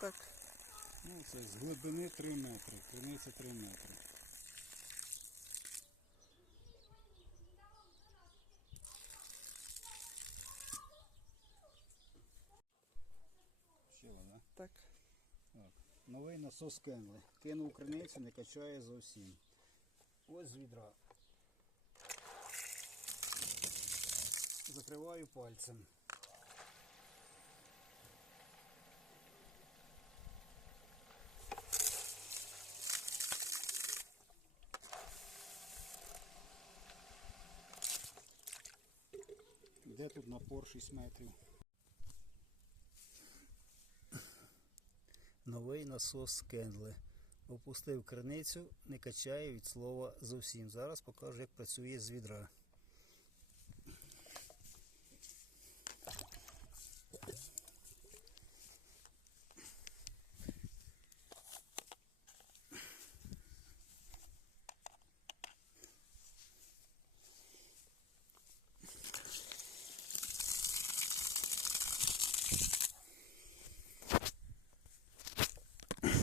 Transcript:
Так. Ну, це з глибини 3 метри, криниця 3 метри. Щила, да? Так. Так. Новий насос Кенли. Кинув криницю, не качає зовсім. Ось з відра. Закриваю пальцем. Де тут напор 6 метрів? Новий насос Кенли. Опустив криницю, не качає від слова зовсім. Зараз покажу, як працює з відра.